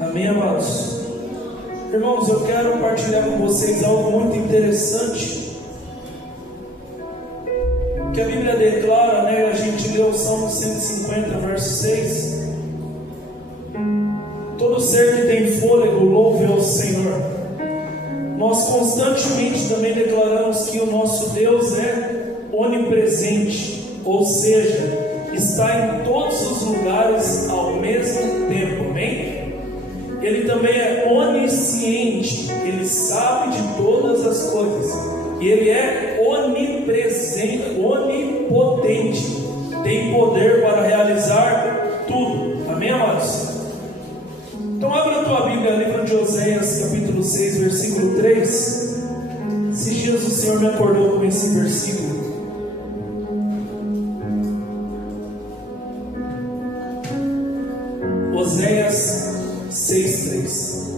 Amém, amados? Irmãos, eu quero partilhar com vocês algo muito interessante que a Bíblia declara, né? A gente leu o Salmo 150, verso 6. Todo ser que tem fôlego, louve ao Senhor. Nós constantemente também declaramos que o nosso Deus é onipresente, ou seja, está em todos os lugares ao mesmo tempo, amém? Ele também é onisciente, Ele sabe de todas as coisas, e Ele é onipresente, onipotente, tem poder para realizar tudo, amém, amados? Então abra a tua Bíblia, livro de Oséias, capítulo 6, versículo 3. Esses dias o Senhor me acordou com esse versículo. Oséias 6:3.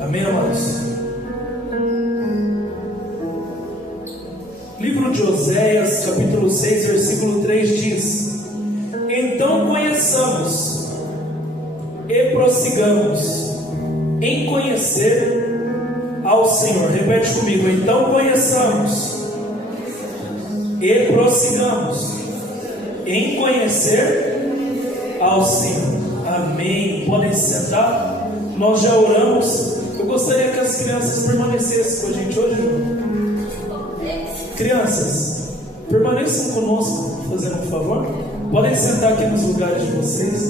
Amém, amados? Livro de Oséias, capítulo 6, versículo 3 diz: Então conheçamos e prossigamos em conhecer ao Senhor. Repete comigo: então conheçamos e prossigamos em conhecer ao Senhor. Amém. Podem se sentar. Nós já oramos. Eu gostaria que as crianças permanecessem com a gente hoje. Crianças, permaneçam conosco, fazendo um favor. Podem sentar aqui nos lugares de vocês.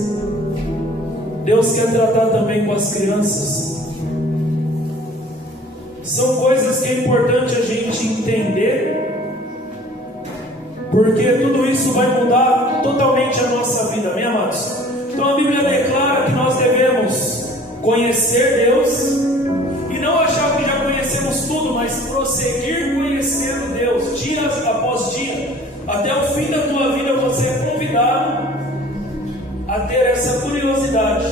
Deus quer tratar também com as crianças. São coisas que é importante a gente entender, porque tudo isso vai mudar totalmente a nossa vida, amém, amados? Então a Bíblia declara que nós devemos conhecer Deus e não achar que já conhecemos tudo, mas prosseguir conhecendo Deus dia após dia. Até o fim da tua vida você é convidado a ter essa curiosidade,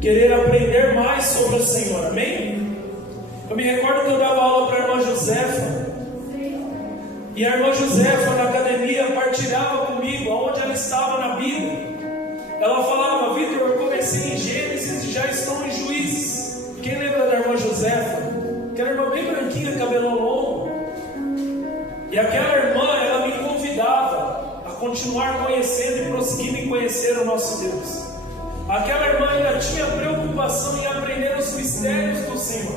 querer aprender mais sobre o Senhor, amém? Eu me recordo que eu dava aula para a irmã Josefa, e a irmã Josefa na academia partilhava comigo aonde ela estava na Bíblia. Ela falava: Vitor, eu comecei em Gênesis e já estou em Juízes. Quem lembra da irmã Josefa? Aquela irmã bem branquinha, cabelão longo. E aquela irmã, ela me convidava a continuar conhecendo e prosseguindo em conhecer o nosso Deus. Aquela irmã ainda tinha preocupação em aprender os mistérios do Senhor.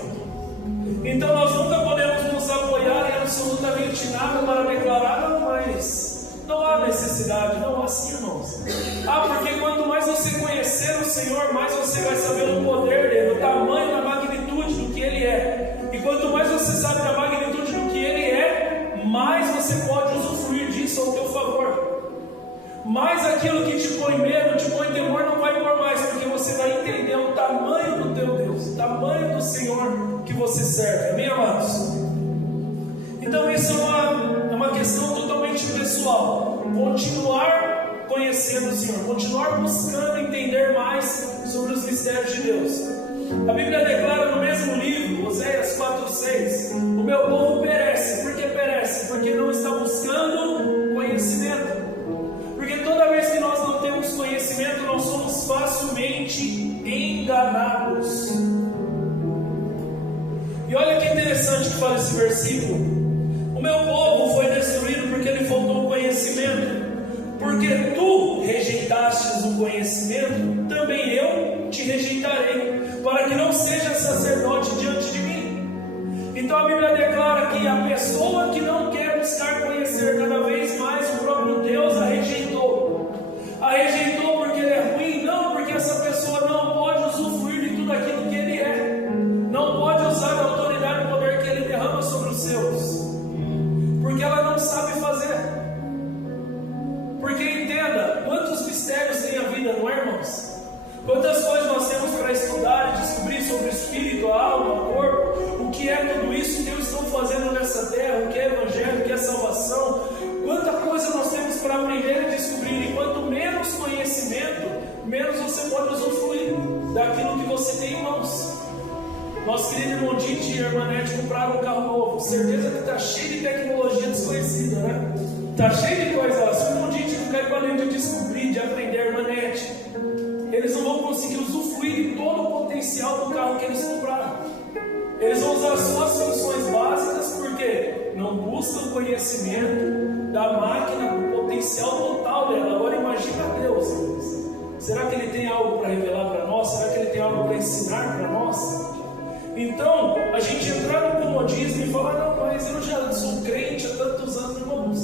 Então nós nunca podemos nos apoiar em absolutamente nada para declarar: não, mas não há necessidade. Não, assim, irmãos. Porque quanto mais você conhecer o Senhor, mais você vai saber o poder dele, o tamanho, a magnitude do que ele é. E quanto mais você sabe da magnitude do que ele é, mais você pode usufruir disso ao teu favor. Mas aquilo que te põe medo, te põe temor, não vai pôr mais, porque você vai entender o tamanho do teu Deus, o tamanho do Senhor que você serve, amém, amados? Então isso é uma questão totalmente pessoal. Continuar conhecendo o Senhor, continuar buscando entender mais sobre os mistérios de Deus. A Bíblia declara no mesmo livro, Oséias 4:6, o meu povo perece. Por que perece? Porque não está buscando conhecimento. Porque toda vez que nós não temos conhecimento, nós somos facilmente enganados. E olha que interessante que fala esse versículo: o meu povo foi destruído porque lhe faltou conhecimento. Porque tu rejeitastes o conhecimento, também eu te rejeitarei, para que não sejas sacerdote diante de mim. Então a Bíblia declara que a pessoa que não quer buscar conhecer cada vez mais o próprio Deus a rejeitou. A rejeitou porque ele é ruim? Não, porque essa pessoa não pode usufruir de tudo aquilo que ele é. Não pode usar a autoridade e o poder que ele derrama sobre os seus, porque ela não sabe fazer. Porque entenda, quantos mistérios tem a vida, não é, irmãos? Quantas coisas nós temos para estudar e descobrir sobre o espírito, a alma, o corpo, o que é tudo isso que eles estão fazendo nessa terra, o que é evangelho, o que é salvação. Quanta coisa nós temos para aprender e descobrir, e quanto menos conhecimento, menos você pode usufruir daquilo que você tem em mãos. Nosso querido irmão Dite e a irmã Nete compraram um carro novo. Certeza que está cheio de tecnologia desconhecida, né? Está cheio de coisa lá. Se o irmão Dite não quer para além de descobrir, de aprender, irmã Nete, eles usufruir de todo o potencial do carro que eles compraram. Eles vão usar só as funções básicas, porque não buscam o conhecimento da máquina, do potencial total dela. Agora imagina Deus. Será que Ele tem algo para revelar para nós? Será que Ele tem algo para ensinar para nós? Então, a gente entrar no comodismo e falar: não, mas eu já sou crente há tantos anos. Irmãos,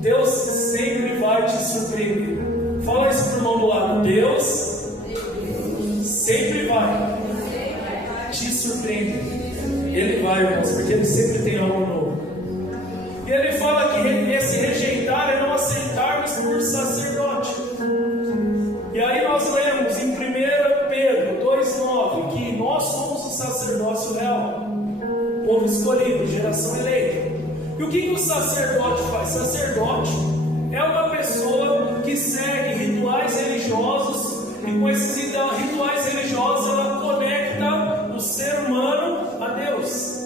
Deus sempre vai te surpreender. Fala isso para o irmão do lado: Deus sempre vai te surpreender. Ele vai, irmãos, porque Ele sempre tem algo novo. E Ele fala que esse rejeitar é não aceitarmos por sacerdote. E aí nós lemos em 1 Pedro 2,9 que nós somos o sacerdócio real, povo escolhido, geração eleita. E o que o sacerdote faz? Sacerdote é uma pessoa que segue rituais religiosos, e com esses rituais religiosos ela conecta o ser humano a Deus.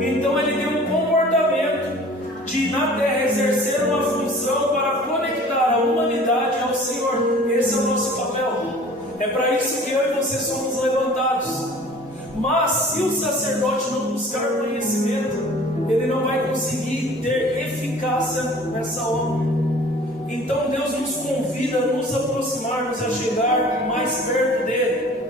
Então ele tem um comportamento de na terra exercer uma função para conectar a humanidade ao Senhor. Esse é o nosso papel. É para isso que eu e você somos levantados. Mas se o sacerdote não buscar conhecimento, ele não vai conseguir ter eficácia nessa obra. Então Deus nos convida a nos aproximarmos, a chegar mais perto dele.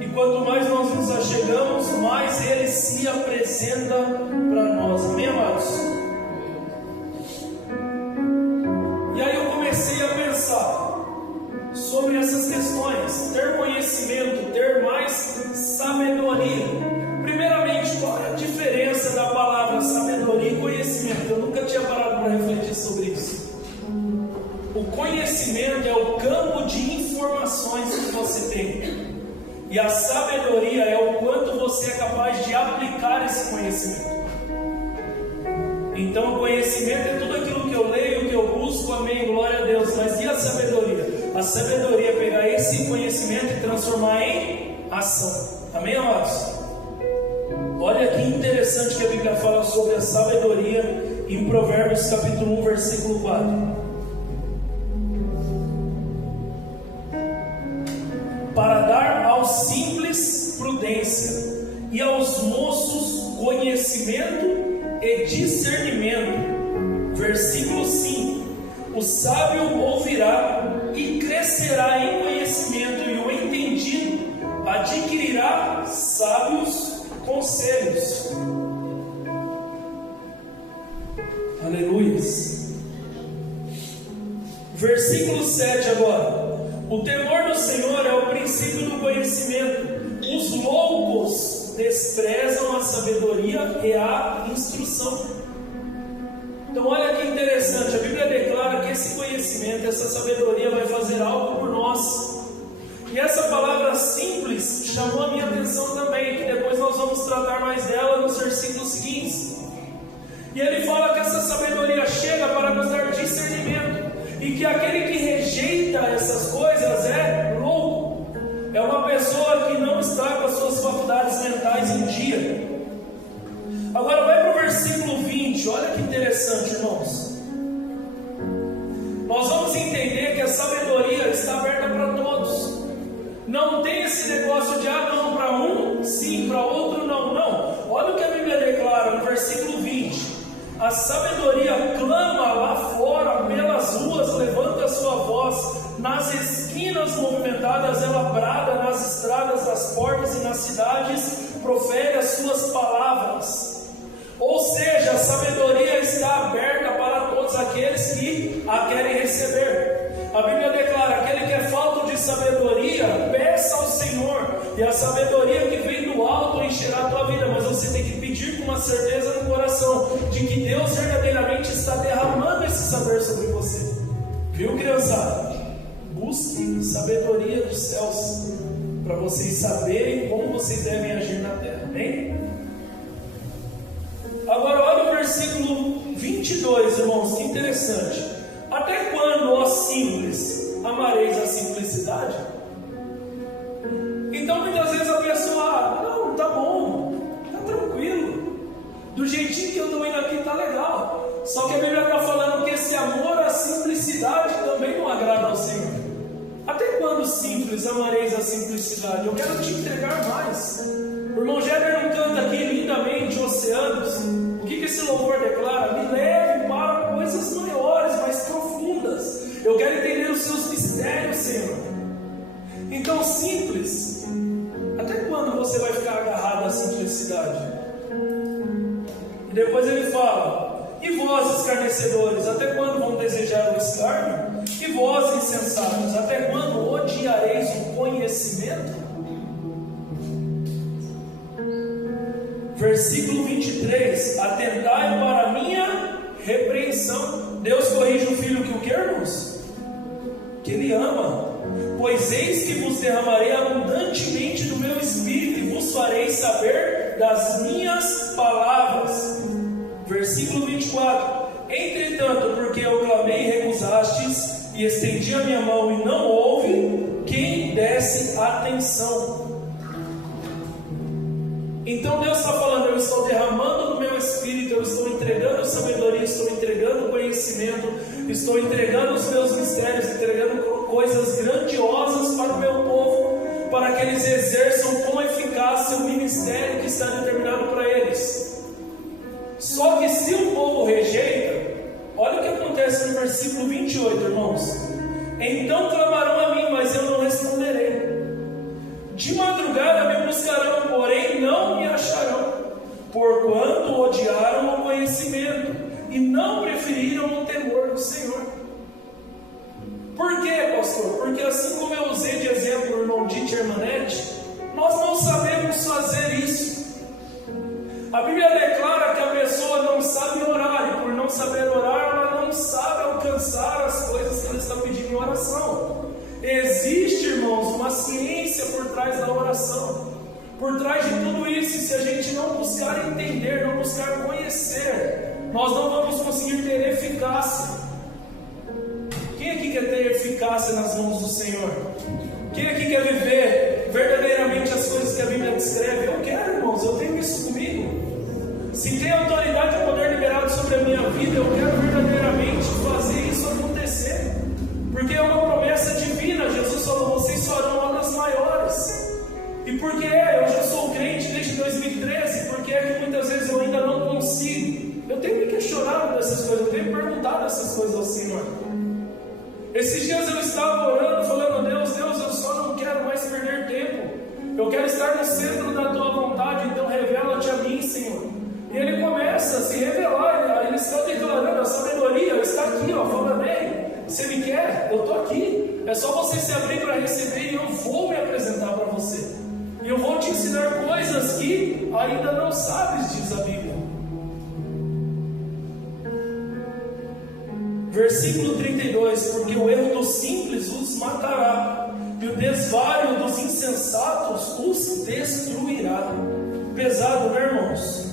E quanto mais nós nos achegamos, mais Ele se apresenta para nós. Amém, amados? E aí eu comecei a pensar sobre essas questões. Ter conhecimento, ter mais sabedoria. Primeiramente, qual é a diferença da palavra sabedoria e conhecimento? Eu nunca tinha parado para refletir sobre isso. O conhecimento é o campo de informações que você tem. E a sabedoria é o quanto você é capaz de aplicar esse conhecimento. Então o conhecimento é tudo aquilo que eu leio, que eu busco, amém, glória a Deus. Mas e a sabedoria? A sabedoria é pegar esse conhecimento e transformar em ação. Amém, amados? Olha que interessante que a Bíblia fala sobre a sabedoria em Provérbios capítulo 1, versículo 4. Para dar aos simples prudência, e aos moços conhecimento e discernimento. Versículo 5: o sábio ouvirá e crescerá em conhecimento, e o entendido adquirirá sábios conselhos. Aleluias. Versículo 7 agora: o temor do Senhor é o princípio do conhecimento. Os loucos desprezam a sabedoria e a instrução. Então olha que interessante, a Bíblia declara que esse conhecimento, essa sabedoria vai fazer algo por nós. E essa palavra simples chamou a minha atenção também, que depois nós vamos tratar mais dela nos versículos seguintes. E ele fala que essa sabedoria chega para nos dar discernimento, e que aquele que rejeita essas coisas é louco, é uma pessoa que não está com as suas faculdades mentais em dia. Agora vai para o versículo 20, olha que interessante, irmãos. Nós vamos entender que a sabedoria está aberta para todos. Não tem esse negócio de não, para um sim, para outro não. Não, olha o que a Bíblia declara no versículo 20: a sabedoria clama lá fora, pelas ruas, levanta a sua voz, nas esquinas movimentadas ela brada, nas estradas das portas e nas cidades profere as suas palavras. Ou seja, a sabedoria está aberta para todos aqueles que a querem receber. A Bíblia declara: aquele que é falto de sabedoria, peça ao Senhor, e a sabedoria que vem do alto encherá a tua vida. Mas você tem que pedir com uma certeza no coração de que Deus verdadeiramente está derramando esse saber sobre você. Viu, criançada? Busque sabedoria dos céus, para vocês saberem como vocês devem agir na terra. Amém? Agora olha o versículo 22, irmãos, que interessante. Até quando, ó simples, amareis a simplicidade? Então muitas vezes a pessoa, não, tá bom, tá tranquilo, do jeitinho que eu estou indo aqui tá legal. Só que a Bíblia está falando que esse amor à simplicidade também não agrada ao Senhor. Até quando simples simples amareis a simplicidade. Eu quero te entregar mais. O irmão Geber não canta aqui lindamente, oceanos. O que esse louvor declara? Me leve para coisas maiores, mais profundas. Eu quero entender os seus mistérios, Senhor. Então, simples. Até quando você vai ficar agarrado à simplicidade? E depois ele fala: e vós, escarnecedores, até quando vão desejar o escárnio? E vós, insensatos, até quando odiareis o conhecimento? Versículo 23: atentai para a minha repreensão. Deus corrige o filho que o quer, irmãos? Que ele ama. Pois eis que vos derramarei abundantemente do meu espírito e vos farei saber das minhas palavras. Versículo 24: entretanto, porque eu clamei e recusastes, e estendi a minha mão e não houve quem desse atenção. Então Deus está falando: eu estou derramando no meu espírito, eu estou entregando sabedoria, estou entregando conhecimento, estou entregando os meus mistérios, entregando coisas grandiosas para o meu povo, para que eles exerçam com eficácia o ministério que está determinado para eles. Só que se o povo rejeita, olha o que acontece no versículo 28, irmãos: então clamarão a mim, mas eu não responderei. De madrugada me buscarão, porém não me acharão, porquanto odiaram o conhecimento e não preferiram o temor do Senhor. Por quê, pastor? Porque assim como eu usei de exemplo o irmão Dieter Hermanete, nós não sabemos fazer isso. A Bíblia declara que a pessoa não sabe orar, e por não saber orar, ela não sabe alcançar as coisas que ela está pedindo em oração. Existe, irmãos, uma ciência por trás da oração, por trás de tudo isso. E se a gente não buscar entender, não buscar conhecer, nós não vamos conseguir ter eficácia. Quem aqui quer ter eficácia nas mãos do Senhor? Quem aqui quer viver verdadeiramente as coisas que a Bíblia descreve? Eu quero, irmãos, eu tenho isso comigo. Se tem autoridade e poder liberado sobre a minha vida, eu quero verdadeiramente fazer isso acontecer, porque é uma promessa divina. Jesus falou: vocês farão obras maiores. E porque eu já sou crente desde 2013, porque é que muitas vezes eu ainda não consigo? Eu tenho me questionado dessas coisas, eu tenho perguntado essas coisas ao Senhor. Esses dias eu estava orando, falando: Deus, eu só não quero mais perder tempo, eu quero estar no centro da tua vontade, então revela-te a mim, Senhor. E ele começa a se revelar, ele está declarando: a sabedoria está aqui, falando: ei, você me quer? Eu estou aqui, é só você se abrir para receber, e eu vou me apresentar para você, e eu vou te ensinar coisas que ainda não sabes, diz a Bíblia. Versículo 32: porque o erro dos simples os matará, e o desvario dos insensatos os destruirá. Pesado, né, irmãos?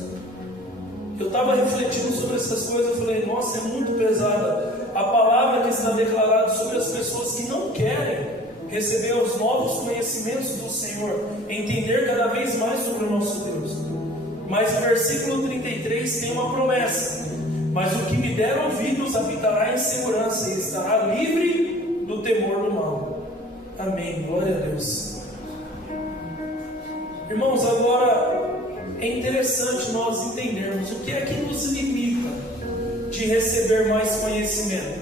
Eu estava refletindo sobre essas coisas, eu falei: nossa, é muito pesada a palavra que está declarada sobre as pessoas que não querem receber os novos conhecimentos do Senhor, entender cada vez mais sobre o nosso Deus. Mas o versículo 33 tem uma promessa: mas o que me der ouvidos habitará em segurança e estará livre do temor do mal. Amém, glória a Deus. Irmãos, agora é interessante nós entendermos o que é que nos limita de receber mais conhecimento.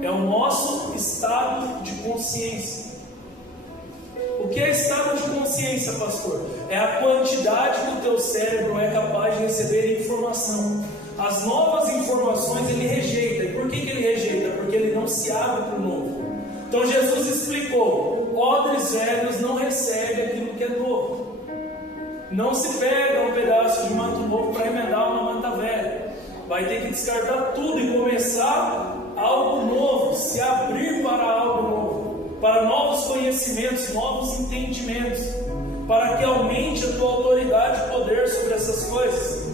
É o nosso estado de consciência. O que é estado de consciência, pastor? É a quantidade que o teu cérebro é capaz de receber informação. As novas informações ele rejeita. E por que ele rejeita? Porque ele não se abre para o novo. Então Jesus explicou: odres velhos não recebem aquilo que é novo. Não se pega um pedaço de manto novo para emendar uma manta velha. Vai ter que descartar tudo e começar algo novo, se abrir para algo novo, para novos conhecimentos, novos entendimentos, para que aumente a tua autoridade e poder sobre essas coisas.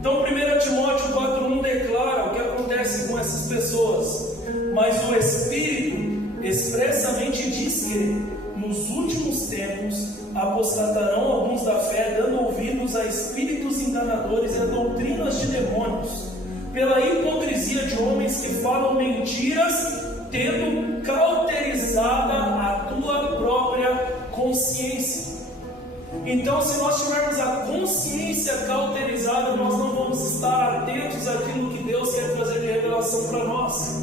Então 1 Timóteo 4,1 declara o que acontece com essas pessoas. Mas o Espírito expressamente diz que nos últimos tempos apostatarão alguns da fé, dando ouvidos a espíritos enganadores e a doutrinas de demônios, pela hipocrisia de homens que falam mentiras, tendo cauterizada a tua própria consciência. Então, se nós tivermos a consciência cauterizada, nós não vamos estar atentos àquilo que Deus quer trazer de revelação para nós.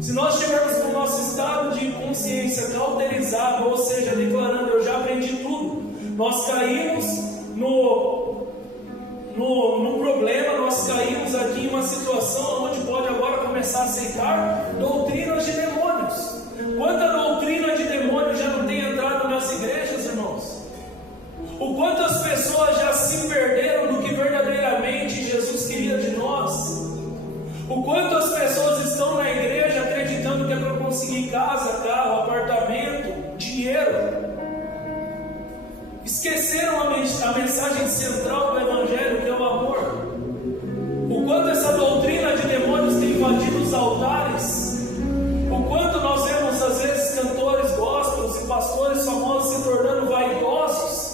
Se nós tivermos o nosso estado de consciência cauterizado, ou seja, declarando, eu já aprendi tudo, nós caímos no problema, nós caímos aqui em uma situação onde pode agora começar a aceitar doutrinas de demônios. Quanta doutrina de demônios já não tem entrado nas igrejas, irmãos? O quanto as pessoas já se perderam do que verdadeiramente Jesus queria de nós? O quanto as pessoas estão na igreja acreditando que é para conseguir casa, carro, apartamento, dinheiro. Esqueceram a mensagem central do Evangelho, que é o amor. O quanto essa doutrina de demônios tem invadido os altares. O quanto nós vemos às vezes cantores gospels e pastores famosos se tornando vaidosos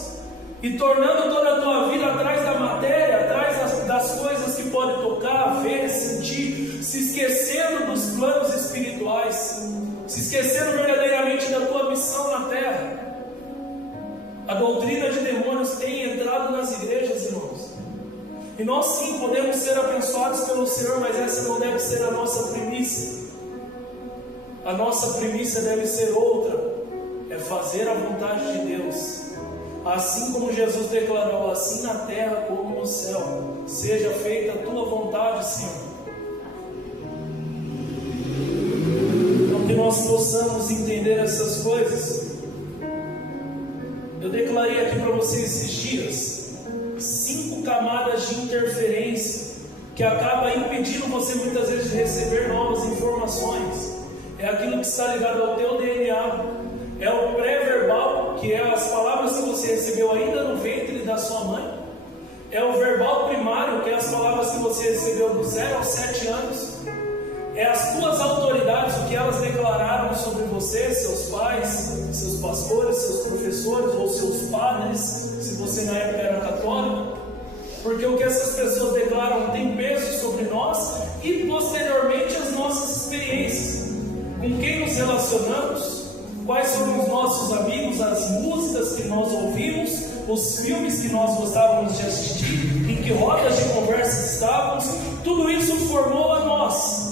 e tornando toda a tua vida atrás da matéria, atrás das coisas que pode tocar, ver, sentir, se esquecendo dos planos espirituais, se esquecendo verdadeiramente da tua missão na terra. A doutrina de demônios tem entrado nas igrejas, irmãos. E nós sim podemos ser abençoados pelo Senhor, mas essa não deve ser a nossa primícia. A nossa primícia deve ser outra: é fazer a vontade de Deus. Assim como Jesus declarou, assim na terra como no céu, seja feita a tua vontade, Senhor. Então que nós possamos entender essas coisas. Eu declarei aqui para vocês esses dias 5 camadas de interferência que acaba impedindo você muitas vezes de receber novas informações. É aquilo que está ligado ao teu DNA. É o pré-verbal, que é as palavras que você recebeu ainda no ventre da sua mãe. É o verbal primário, que é as palavras que você recebeu do 0 aos 7 anos. É as tuas autoridades, o que elas declararam sobre você, seus pais, seus pastores, seus professores ou seus padres, se você na época era católico. Porque o que essas pessoas declaram tem peso sobre nós e posteriormente as nossas experiências. Com quem nos relacionamos? Quais foram os nossos amigos, as músicas que nós ouvimos, os filmes que nós gostávamos de assistir, em que rodas de conversa estávamos, tudo isso formou a nós.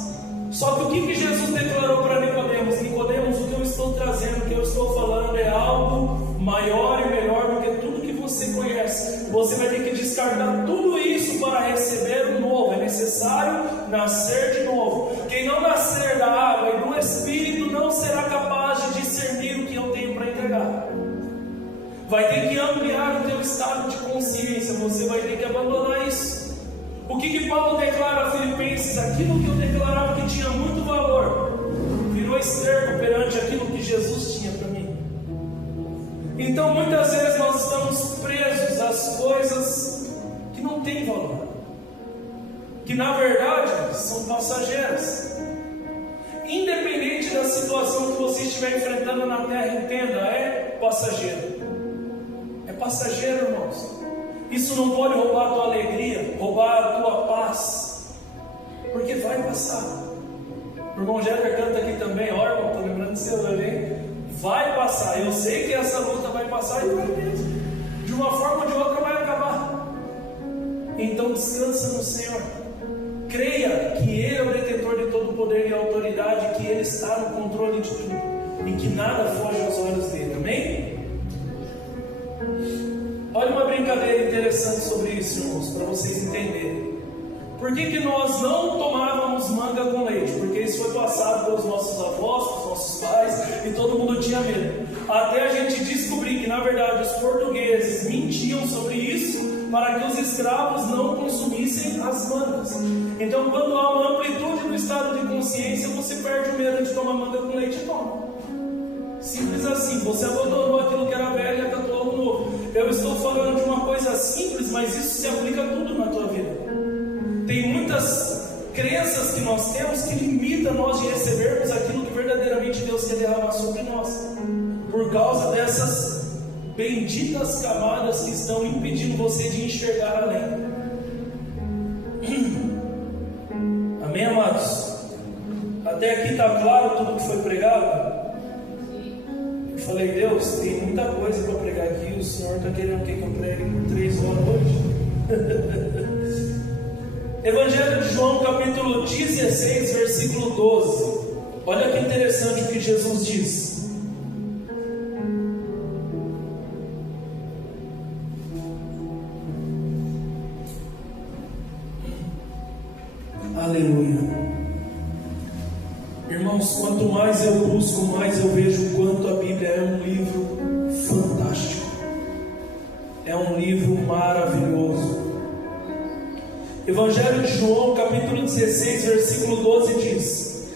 Só que o que Jesus declarou para Nicodemos? Nicodemos, o que eu estou trazendo, o que eu estou falando é algo maior e melhor do que tudo que você conhece. Você vai ter que descartar tudo isso para receber o novo. É necessário nascer de novo. Quem não nascer da água e do Espírito não será capaz de discernir o que eu tenho para entregar. Vai ter que ampliar o teu estado de consciência. Você vai ter que abandonar isso. O que Paulo declara a Filipenses? Aquilo que eu declarava que tinha muito valor virou esterco perante aquilo que Jesus tinha para mim. Então muitas vezes nós estamos presos às coisas que não têm valor, que na verdade são passageiras. Independente da situação que você estiver enfrentando na terra, entenda, é passageiro. É passageiro, irmãos. Isso não pode roubar a tua alegria, roubar a tua paz, porque vai passar. O irmão Jéder canta aqui também, ó irmão, estou lembrando de seu olho, vai passar. Eu sei que essa luta vai passar e vai mesmo. De uma forma ou de outra vai acabar. Então descansa no Senhor. Creia que Ele é o detentor de todo o poder e autoridade, que Ele está no controle de tudo e que nada foge aos olhos dele. Amém? Olha uma brincadeira interessante sobre isso, irmãos, para vocês entenderem. Por que nós não tomávamos manga com leite? Porque isso foi passado pelos nossos avós, pelos nossos pais, e todo mundo tinha medo. Até a gente descobrir que, na verdade, os portugueses mentiam sobre isso para que os escravos não consumissem as mangas. Então, quando há uma amplitude no estado de consciência, você perde o medo de tomar manga com leite e toma. Simples assim, você abandonou aquilo que era velho e acatou algo novo. Eu estou falando de uma coisa simples, mas isso se aplica a tudo na tua vida. Tem muitas crenças que nós temos que limitam nós de recebermos aquilo que verdadeiramente Deus quer derramar sobre nós, por causa dessas benditas camadas que estão impedindo você de enxergar além. Amém, amados? Até aqui está claro tudo que foi pregado? Falei, Deus, tem muita coisa para pregar aqui. O Senhor está querendo que eu pregue por 3 horas hoje. Evangelho de João, capítulo 16, versículo 12. Olha que interessante o que Jesus diz. Aleluia. Irmãos, quanto mais eu busco, mais eu vejo o quanto a Bíblia é um livro fantástico. É um livro maravilhoso. Evangelho de João, capítulo 16, versículo 12 diz: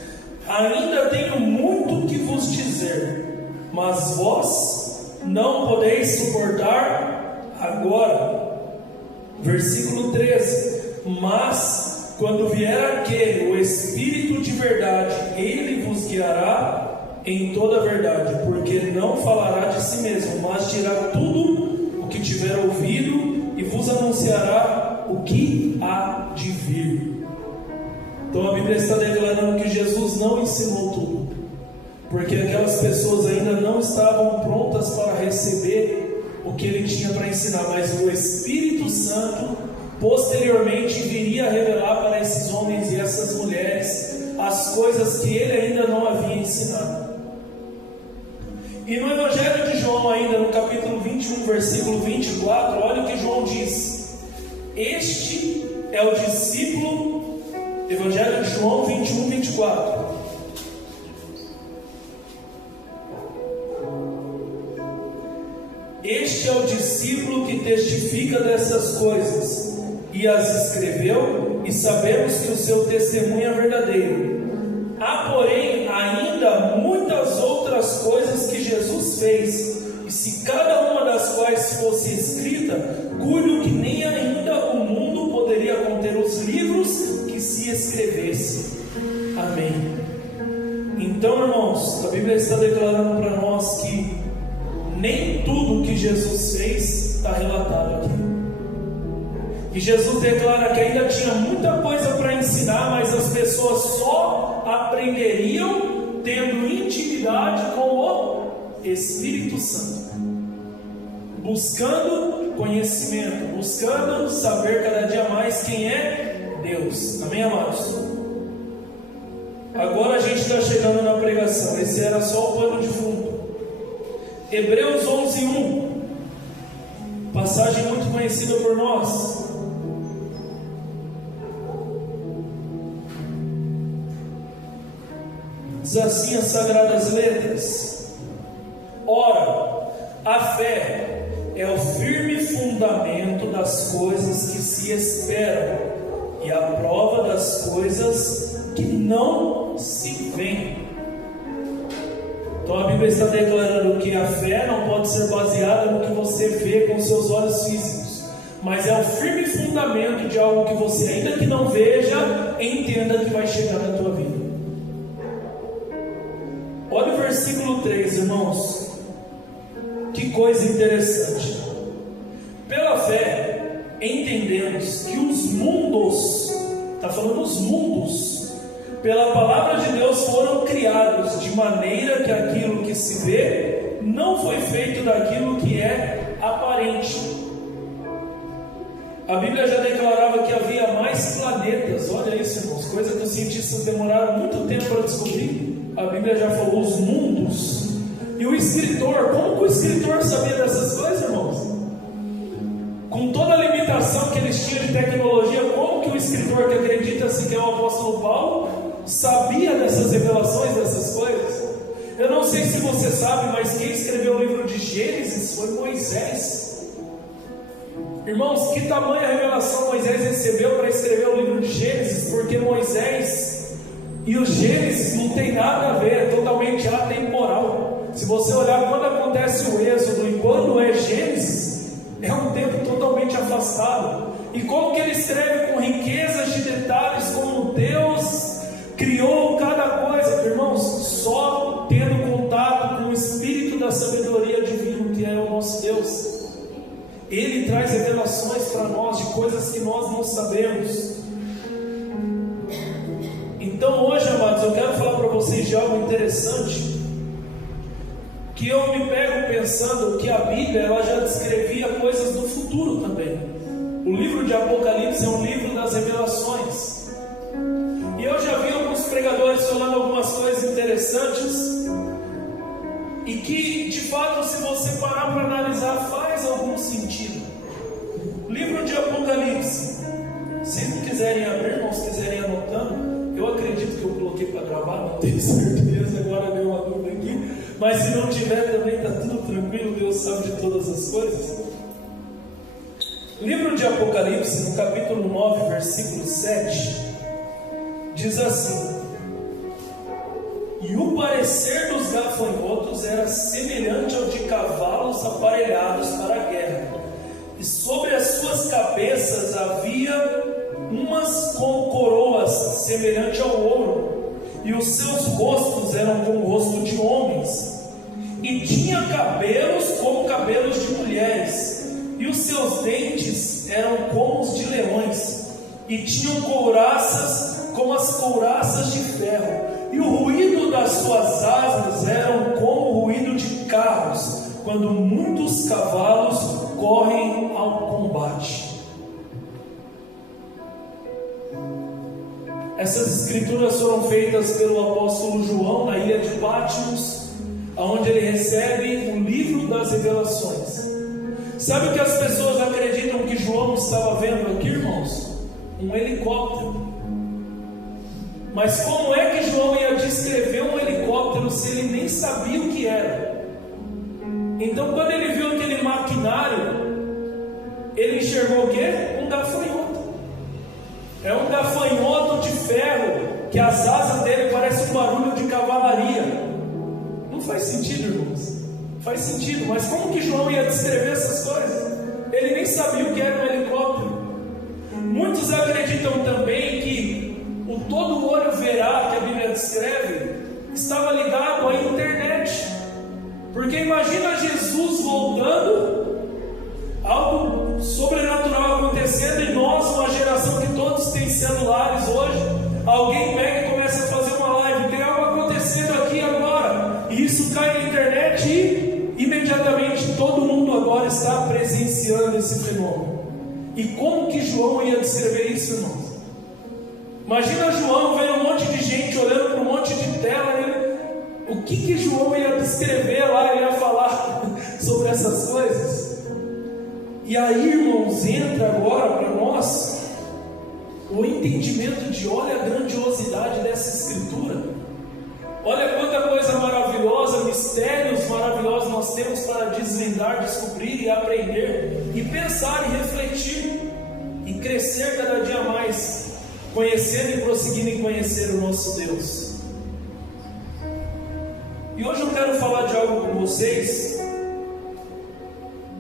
ainda tenho muito que vos dizer, mas vós não podeis suportar agora. Versículo 13: mas quando vier aquele, o Espírito de verdade, ele vos guiará em toda a verdade, porque não falará de si mesmo, mas dirá tudo o que tiver ouvido e vos anunciará o que há de vir. Então a Bíblia está declarando que Jesus não ensinou tudo, porque aquelas pessoas ainda não estavam prontas para receber o que ele tinha para ensinar, mas o Espírito Santo posteriormente viria revelar para esses homens e essas mulheres as coisas que ele ainda não havia ensinado. E no Evangelho de João, ainda no capítulo 21, versículo 24, olha o que João diz: este é o discípulo. Evangelho de João 21, 24. Este é o discípulo que testifica dessas coisas e as escreveu, e sabemos que o seu testemunho é verdadeiro. Há, porém, ainda muitas outras coisas que Jesus fez, e se cada uma das quais fosse escrita, cuido que nem ainda o mundo poderia conter os livros que se escrevesse. Amém. Então, irmãos, a Bíblia está declarando para nós que nem tudo que Jesus fez está relatado aqui. E Jesus declara que ainda tinha muita coisa para ensinar, mas as pessoas só aprenderiam tendo intimidade com o Espírito Santo, buscando conhecimento, buscando saber cada dia mais quem é Deus. Amém, amados? Agora a gente está chegando na pregação. Esse era só o pano de fundo. Hebreus 11:1, passagem muito conhecida por nós. Diz assim as Sagradas Letras: ora, a fé é o firme fundamento das coisas que se esperam e a prova das coisas que não se veem. Então a Bíblia está declarando que a fé não pode ser baseada no que você vê com seus olhos físicos, mas é o firme fundamento de algo que você, ainda que não veja, entenda que vai chegar na tua vida. Olha o versículo 3, irmãos. Que coisa interessante. Pela fé, entendemos que os mundos, está falando os mundos, pela palavra de Deus foram criados, de maneira que aquilo que se vê não foi feito daquilo que é aparente. A Bíblia já declarava que havia mais planetas. Olha isso, irmãos, coisa que os cientistas demoraram muito tempo para descobrir. A Bíblia já falou os mundos. E o escritor, como que o escritor sabia dessas coisas, irmãos? Com toda a limitação que eles tinham de tecnologia, como que o escritor, que acredita-se que é o apóstolo Paulo, sabia dessas revelações, dessas coisas? Eu não sei se você sabe, mas quem escreveu o livro de Gênesis foi Moisés. Irmãos, que tamanha revelação Moisés recebeu para escrever o livro de Gênesis? Porque Moisés e o Gênesis não tem nada a ver, é totalmente atemporal. Se você olhar quando acontece o Êxodo e quando é Gênesis, é um tempo totalmente afastado. E como que ele escreve com riquezas de detalhes, como Deus criou cada coisa, irmãos, só tendo contato com o Espírito da sabedoria divina, que é o nosso Deus. Ele traz revelações para nós de coisas que nós não sabemos. Então hoje, amados, eu quero falar para vocês de algo interessante, que eu me pego pensando que a Bíblia ela já descrevia coisas do futuro também. O livro de Apocalipse é um livro das revelações. E eu já vi alguns pregadores falando algumas coisas interessantes e que, de fato, se você parar para analisar, faz algum sentido. O livro de Apocalipse, se não quiserem abrir, irmãos, se quiserem anotando, eu acredito que eu coloquei para gravar, não tenho certeza, agora deu uma dúvida aqui, mas se não tiver também está tudo tranquilo, Deus sabe de todas as coisas. O livro de Apocalipse, no capítulo 9, versículo 7, diz assim: e o parecer dos gafanhotos era semelhante ao de cavalos aparelhados para a guerra, e sobre as suas cabeças havia umas com coroas semelhante ao ouro, e os seus rostos eram como o rosto de homens, e tinha cabelos como cabelos de mulheres, e os seus dentes eram como os de leões, e tinham couraças como as couraças de ferro, e o ruído das suas asas eram como o ruído de carros, quando muitos cavalos correm ao combate. Essas escrituras foram feitas pelo apóstolo João na ilha de Patmos, onde ele recebe o livro das revelações. Sabe o que as pessoas acreditam que João estava vendo aqui, irmãos? Um helicóptero. Mas como é que João ia descrever um helicóptero se ele nem sabia o que era? Então, quando ele viu aquele maquinário, ele enxergou o quê? Um gafanhoto. É um gafanhoto de ferro, que as asas dele parecem um barulho de cavalaria. Não faz sentido, irmãos. Faz sentido, mas como que João ia descrever essas coisas? Ele nem sabia o que era um helicóptero. Muitos acreditam também que o todo olho verá, que a Bíblia descreve, estava ligado à internet. Porque imagina Jesus voltando, algo sobrenatural acontecendo, e nós, uma geração que todos têm celulares hoje, alguém pega e começa a fazer uma live, tem algo acontecendo aqui agora, e isso cai na internet e imediatamente todo mundo agora está presenciando esse fenômeno. E como que João ia descrever isso, irmãos? Imagina João vendo um monte de gente olhando para um monte de tela, o que João ia descrever lá, ele ia falar sobre essas coisas. E aí, irmãos, entra agora para nós o entendimento de olha a grandiosidade dessa escritura. Olha quanta coisa maravilhosa, mistérios maravilhosos nós temos para desvendar, descobrir e aprender, e pensar e refletir, e crescer cada dia mais, conhecendo e prosseguindo em conhecer o nosso Deus. E hoje eu quero falar de algo com vocês,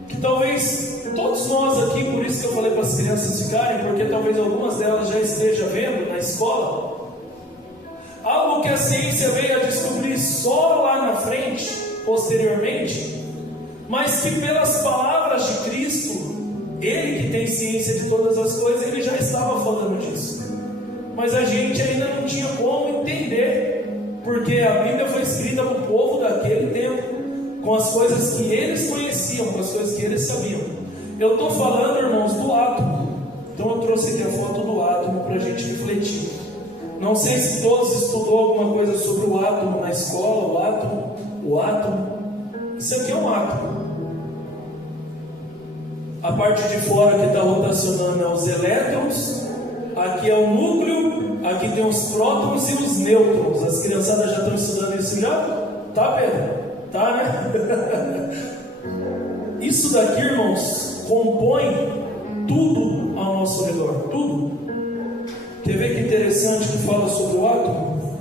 que talvez todos nós aqui, por isso que eu falei para as crianças ficarem, porque talvez algumas delas já estejam vendo na escola, algo que a ciência veio a descobrir só lá na frente, posteriormente, mas que pelas palavras de Cristo, Ele que tem ciência de todas as coisas, Ele já estava falando disso, mas a gente ainda não tinha como entender, porque a Bíblia foi escrita para o povo daquele tempo, com as coisas que eles conheciam, com as coisas que eles sabiam. Eu estou falando, irmãos, do átomo. Então eu trouxe aqui a foto do átomo para a gente refletir. Não sei se todos estudou alguma coisa sobre o átomo na escola. O átomo. Isso aqui é um átomo. A parte de fora que está rotacionando é os elétrons. Aqui é o núcleo. Aqui tem os prótons e os nêutrons. As criançadas já estão estudando isso já? Tá, Pedro? Tá, né? Isso daqui, irmãos, compõe tudo ao nosso redor. Tudo. Quer ver que interessante que fala sobre o átomo?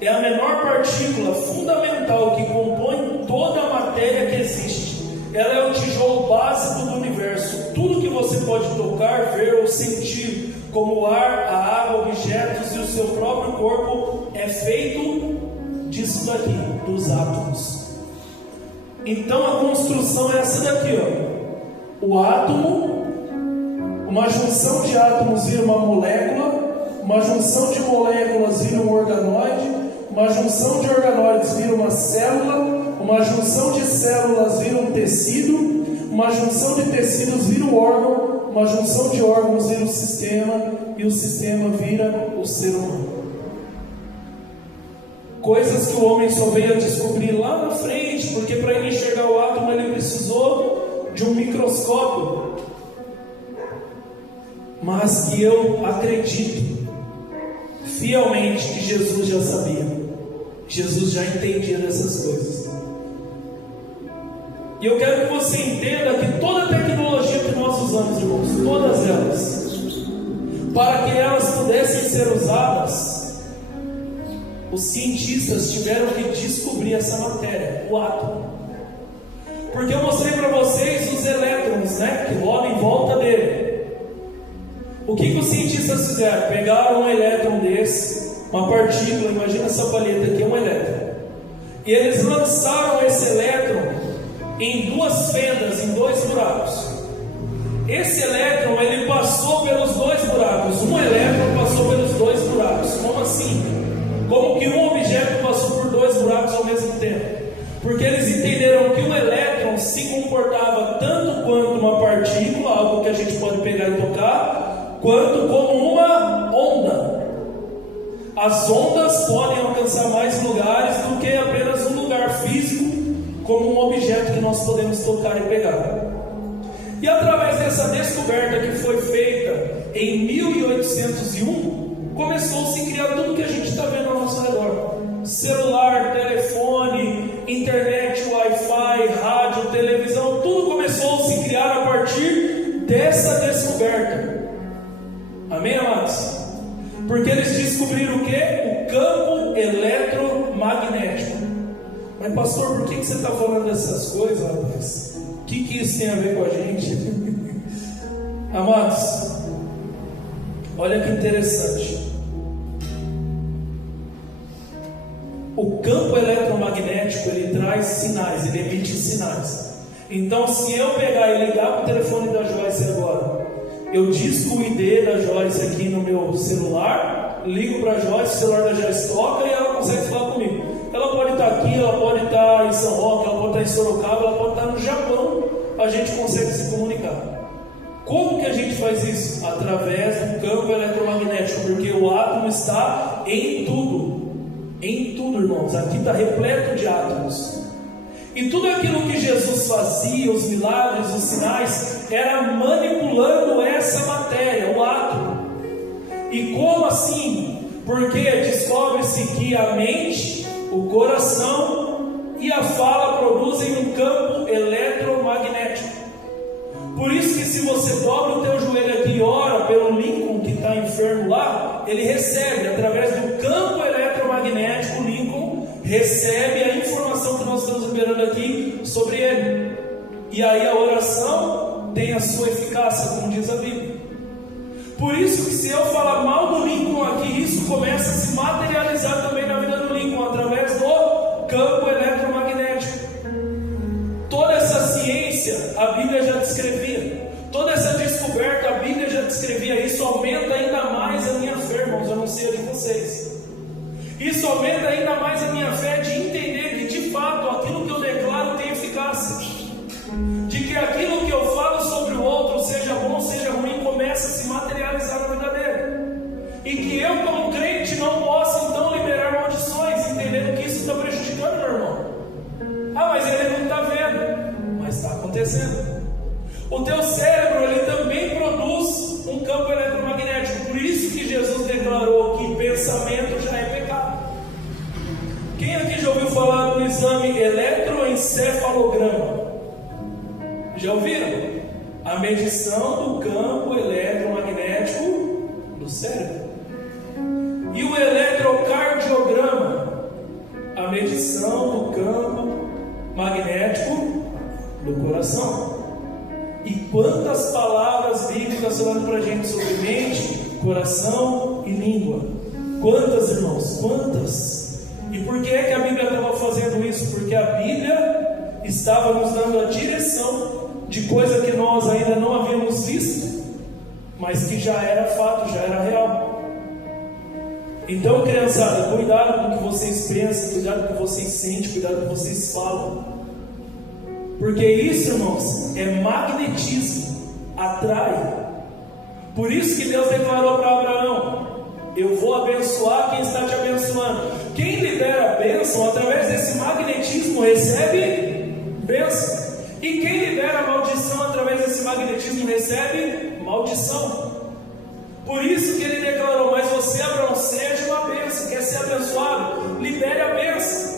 É a menor partícula fundamental que compõe toda a matéria que existe. Ela é o tijolo básico do universo. Tudo que você pode tocar, ver ou sentir, como o ar, a água, objetos e o seu próprio corpo, é feito disso daqui, dos átomos. Então a construção é essa daqui, ó. O átomo, uma junção de átomos vira uma molécula, uma junção de moléculas vira um organoide, uma junção de organóides vira uma célula, uma junção de células vira um tecido, uma junção de tecidos vira um órgão, uma junção de órgãos vira um sistema, e o sistema vira o ser humano. Coisas que o homem só veio a descobrir lá na frente, porque para ele enxergar o átomo ele precisou de um microscópio. Mas que eu acredito fielmente que Jesus já sabia, Jesus já entendia dessas coisas. E eu quero que você entenda que toda a tecnologia que nós usamos, irmãos, todas elas, para que elas pudessem ser usadas, os cientistas tiveram que descobrir essa matéria, o átomo. Porque eu mostrei para vocês os elétrons, né, que rodam em volta dele. O que os cientistas fizeram? Pegaram um elétron desse, uma partícula, imagina essa palheta aqui, é um elétron. E eles lançaram esse elétron em duas fendas, em dois buracos. Esse elétron, ele passou pelos dois buracos. Um elétron passou pelos dois buracos. Como assim? Como que um objeto passou por dois buracos ao mesmo tempo? Porque eles entenderam que o elétron se comportava tanto quanto uma partícula, algo que a gente pode pegar e tocar, quanto como uma onda. As ondas podem alcançar mais lugares do que apenas um lugar físico, como um objeto que nós podemos tocar e pegar. E através dessa descoberta que foi feita em 1801, começou-se a criar tudo que a gente está vendo ao nosso redor: celular, telefone, internet, Wi-Fi, rádio, televisão. Tudo começou a se criar a partir dessa descoberta. Amém, amados? Porque eles descobriram o que? O campo eletromagnético. Mas pastor, por que você está falando dessas coisas, rapaz? O que isso tem a ver com a gente? Amados, olha que interessante. O campo eletromagnético, ele traz sinais, ele emite sinais. Então, se eu pegar e ligar para o telefone da Joyce agora, eu disco o ID da Joyce aqui no meu celular, ligo para a Joyce, o celular da Joyce toca e ela consegue falar comigo. Ela pode estar aqui, ela pode estar em São Roque, ela pode estar em Sorocaba, ela pode estar no Japão, a gente consegue se comunicar. Como que a gente faz isso? Através do campo eletromagnético, porque o átomo está em tudo. Em tudo, irmãos, aqui está repleto de átomos. E tudo aquilo que Jesus fazia, os milagres, os sinais, era manipulando essa matéria, o átomo. E como assim? Porque descobre-se que a mente, o coração e a fala produzem um campo eletromagnético. Por isso que se você dobra o teu joelho aqui e ora pelo Lincoln que está enfermo lá, ele recebe, através do campo eletromagnético, o Lincoln recebe a informação que nós estamos liberando aqui sobre ele. E aí a oração tem a sua eficácia, como diz a Bíblia. Por isso que se eu falar mal do Lincoln aqui, isso começa a se materializar também na vida do Lincoln, através do campo eletromagnético. Toda essa ciência a Bíblia já descrevia. Toda essa descoberta a Bíblia já descrevia. Isso aumenta ainda mais a minha fé, irmãos, eu não sei a de vocês. Isso aumenta ainda mais a minha fé de entender que de fato aquilo que eu declaro tem eficácia. De que aquilo que eu falo sobre o outro, seja bom, seja ruim, começa a se materializar na vida dele. E que eu, como crente, não posso então liberar maldições, entendendo que isso está prejudicando meu irmão. Ah, mas ele não está vendo. Mas está acontecendo. O teu cérebro, ele também produz um campo eletromagnético. Por isso que Jesus declarou que pensamento já é pecado. Quem aqui já ouviu falar do exame eletroencefalograma? Já ouviram? A medição do campo eletromagnético do cérebro. E o eletrocardiograma, a medição do campo magnético do coração. E quantas palavras bíblicas falando para a gente sobre mente, coração e língua? Quantas, irmãos? Quantas? E por que é que a Bíblia estava fazendo isso? Porque a Bíblia estava nos dando a direção de coisa que nós ainda não havíamos visto, mas que já era fato, já era real. Então, criançada, cuidado com o que vocês pensam, cuidado com o que vocês sentem, cuidado com o que vocês falam. Porque isso, irmãos, é magnetismo, atrai. Por isso que Deus declarou para Abraão: eu vou abençoar quem está te abençoando. Quem libera a bênção, através desse magnetismo, recebe bênção. E quem libera a maldição, através desse magnetismo, recebe maldição. Por isso que ele declarou: mas você, Abraão, seja uma bênção. Quer ser abençoado? Libere a bênção.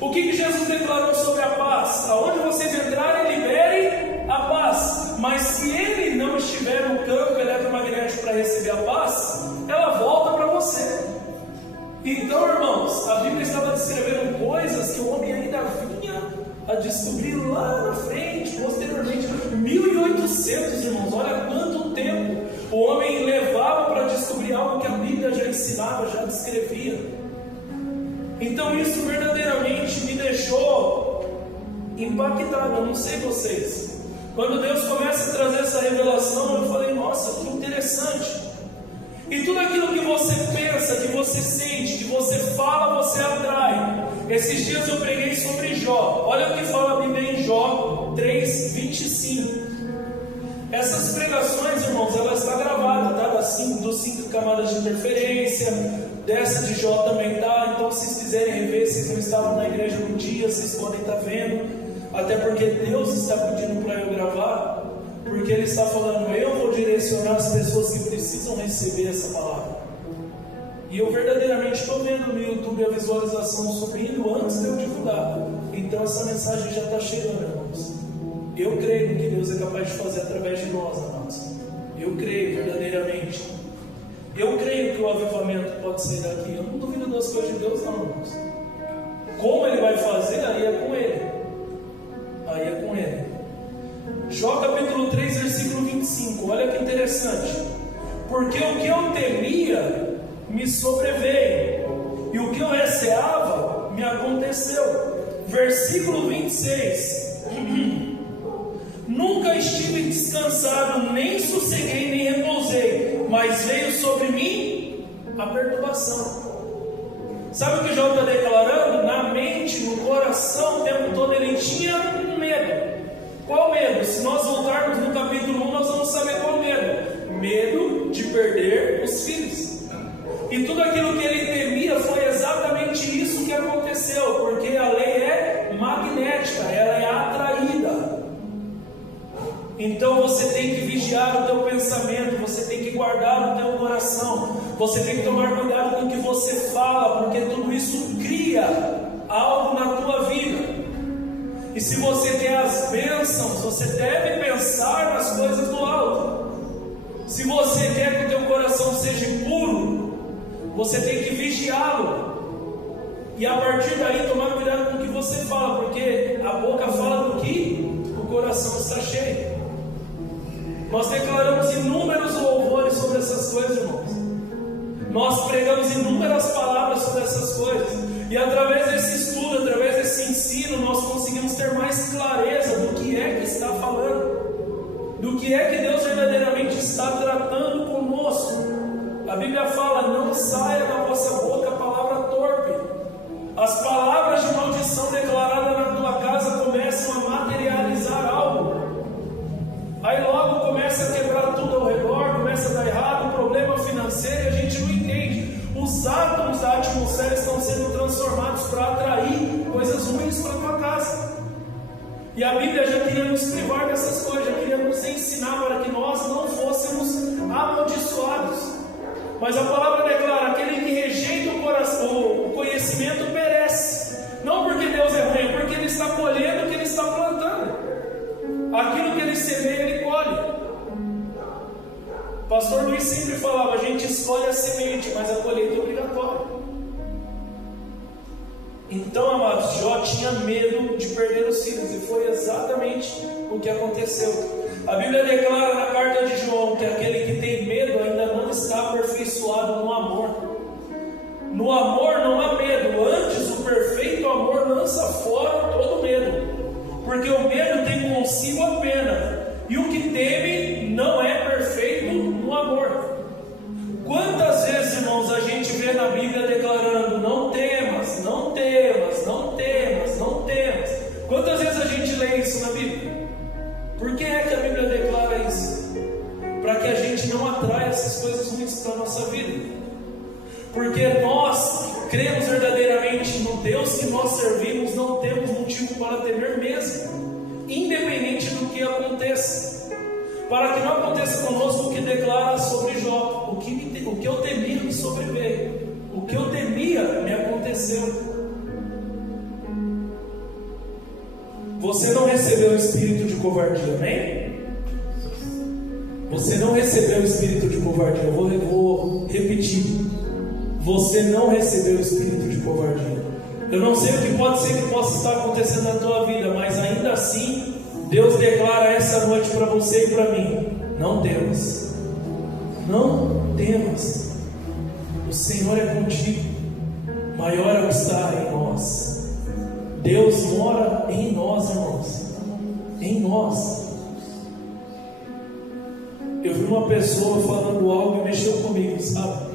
O que Jesus declarou sobre a paz? Aonde vocês entrarem, liberem a paz. Mas se ele não estiver no campo eletromagnético para receber a paz, ela volta para você. Então, irmãos, a Bíblia estava descrevendo coisas que o homem ainda vinha a descobrir lá na frente, posteriormente. 1800, irmãos, olha quanto tempo o homem levava para descobrir algo que a Bíblia já ensinava, já descrevia. Então isso verdadeiramente me deixou impactado. Eu não sei vocês. Quando Deus começa a trazer essa revelação, eu falei: nossa, que interessante. E tudo aquilo que você pensa, que você sente, que você fala, você atrai. Esses dias eu preguei sobre Jó. Olha o que fala a Bíblia em Jó 3:25. Essas pregações, irmãos, ela está gravada, tá? Dos 5 camadas de interferência, dessa de Jó também tá. Então, se vocês quiserem rever, vocês não estavam na igreja no dia, vocês podem estar vendo. Até porque Deus está pedindo para eu gravar, porque Ele está falando: eu vou direcionar as pessoas que precisam receber essa palavra. E eu verdadeiramente estou vendo no YouTube a visualização subindo antes de eu divulgar. Então essa mensagem já está chegando, irmãos. Eu creio que Deus é capaz de fazer através de nós, amados. Eu creio verdadeiramente. Eu creio que o avivamento pode sair daqui. Eu não duvido das coisas de Deus, não, irmãos. Como Ele vai fazer, aí é com Ele. Aí é com Ele. Jó capítulo 3, versículo 25. Olha que interessante. Porque o que eu temia me sobreveio, e o que eu receava me aconteceu. Versículo 26. Nunca estive descansado, nem sosseguei, nem repousei, mas veio sobre mim a perturbação. Sabe o que Jó está declarando? Na mente, no coração, o tempo todo ele tinha um medo. Qual medo? Se nós voltarmos no capítulo 1, nós vamos saber qual medo. Medo de perder os filhos. E tudo aquilo que ele temia foi exatamente isso que aconteceu, porque a lei é magnética, ela é atraída. Então você tem que vigiar o teu pensamento, você tem que guardar o teu coração, você tem que tomar cuidado com o que você fala, porque tudo isso cria algo na tua vida. E se você tem as bênçãos, você deve pensar nas coisas do alto. Se você quer que o teu coração seja puro, você tem que vigiá-lo. E a partir daí tomar cuidado com o que você fala, porque a boca fala do que o coração está cheio. Nós declaramos inúmeros louvores sobre essas coisas, irmãos. Nós pregamos inúmeras palavras sobre essas coisas. E através desse estudo, através desse ensino, nós conseguimos ter mais clareza do que é que está falando, do que é que Deus verdadeiramente está tratando conosco. A Bíblia fala: não saia da vossa boca palavra torpe. As palavras de maldição declaradas na tua casa começam a materializar algo. Aí logo começa a quebrar tudo ao redor, começa a dar errado, problema financeiro, e a gente não entende. Os átomos da atmosfera estão sendo transformados para atrair coisas ruins para a tua casa. E a Bíblia já queria nos privar dessas coisas, já queria nos ensinar para que nós não fôssemos amaldiçoados. Mas a palavra declara: aquele que rejeita o conhecimento perece. Não porque Deus é ruim, é porque Ele está colhendo o que Ele está plantando. Aquilo que Ele semeia, Ele colhe. O pastor Luiz sempre falava: a gente escolhe a semente, mas a colheita é obrigatória. Então, amados, Jó tinha medo de perder os filhos, e foi exatamente o que aconteceu. A Bíblia declara na carta de João que aquele que tem medo ainda não está aperfeiçoado no amor. No amor não há medo, antes o perfeito amor lança fora todo medo, porque o medo tem consigo a pena, e o que teme não é perfeito no amor. Quantas vezes, irmãos, a gente vê isso na Bíblia? Por que é que a Bíblia declara isso? Para que a gente não atraia essas coisas ruins para a nossa vida. Porque nós cremos verdadeiramente no Deus que nós servimos, não temos motivo para temer mesmo, independente do que aconteça. Para que não aconteça conosco o que declara sobre Jó: o que eu temia me sobreveio, o que eu temia me aconteceu. Você não recebeu o espírito de covardia, amém? Você não recebeu o espírito de covardia. Eu vou repetir. Você não recebeu o espírito de covardia. Eu não sei o que pode ser que possa estar acontecendo na tua vida, mas ainda assim, Deus declara essa noite para você e para mim: não temas. Não temas. O Senhor é contigo. Maior é o que está em nós. Deus mora em nós, irmãos. Em nós. Eu vi uma pessoa falando algo e mexeu comigo, sabe?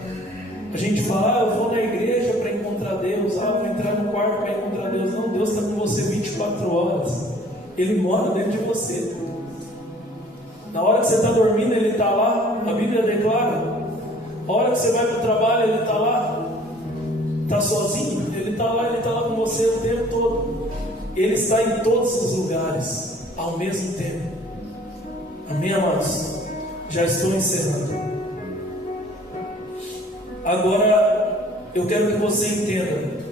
A gente fala: eu vou na igreja para encontrar Deus, vou entrar no quarto para encontrar Deus. Não, Deus está com você 24 horas. Ele mora dentro de você. Na hora que você está dormindo, Ele está lá. A Bíblia declara. A hora que você vai para o trabalho, Ele está lá. Está sozinho? Ele está lá com você o tempo todo. Ele está em todos os lugares ao mesmo tempo. Amém, amados? Já estou encerrando. Agora, eu quero que você entenda: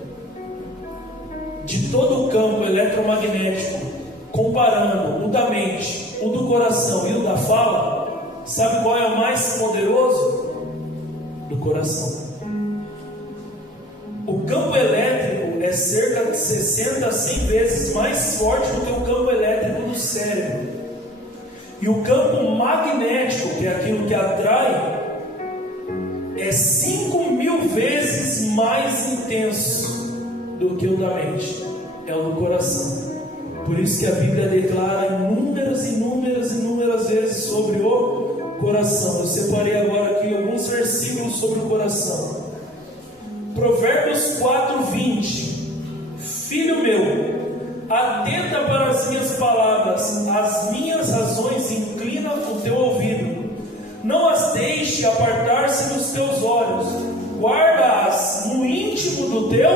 de todo o campo eletromagnético, comparando o da mente, o do coração e o da fala, sabe qual é o mais poderoso? Do coração. O campo elétrico é cerca de 60 a 100 vezes mais forte do que o campo elétrico do cérebro. E o campo magnético, que é aquilo que atrai, é 5.000 vezes mais intenso do que o da mente. É o do coração. Por isso que a Bíblia declara inúmeras vezes sobre o coração. Eu separei agora aqui alguns versículos sobre o coração. Provérbios 4:20. Filho meu, atenta para as minhas palavras, as minhas razões inclina o teu ouvido. Não as deixe apartar-se dos teus olhos, guarda-as no íntimo do teu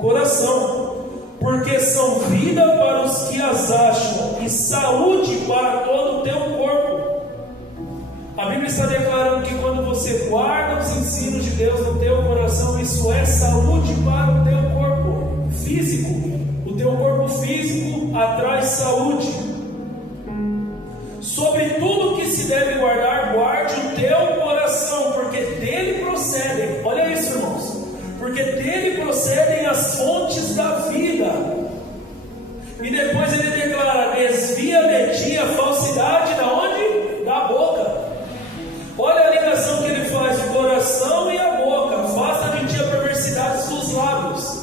coração, porque são vida para os que as acham e saúde para todo o teu corpo. A Bíblia está declarando que quando você guarda os ensinos de Deus no teu coração, isso é saúde para o teu corpo físico. O teu corpo físico atrai saúde. Sobre tudo que se deve guardar, guarde o teu coração, porque dele procedem, olha isso, irmãos, porque dele procedem as fontes da vida. E depois ele declara: desvia de ti a falsidade da onde? Da boca. Olha a ligação que ele faz: o coração e a boca. Afasta de ti a perversidade dos lábios.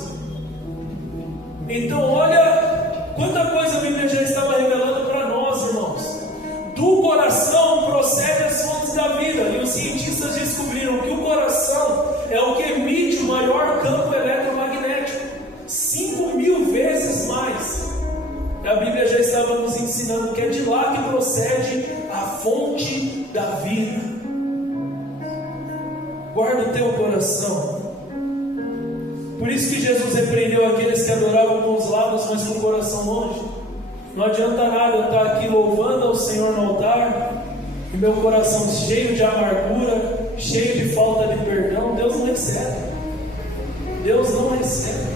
Então olha quanta coisa a Bíblia já estava revelando para nós, irmãos. Do coração procedem as fontes da vida. E os cientistas descobriram que o coração é o que emite o maior campo eletromagnético, 5.000 vezes mais. A Bíblia já estava nos ensinando que é de lá que procede a fonte da vida. Guarda o teu coração. Por isso que Jesus repreendeu aqueles que adoravam com os lábios, mas com o coração longe. Não adianta nada eu estar aqui louvando ao Senhor no altar e meu coração cheio de amargura, cheio de falta de perdão. Deus não recebe. Deus não recebe.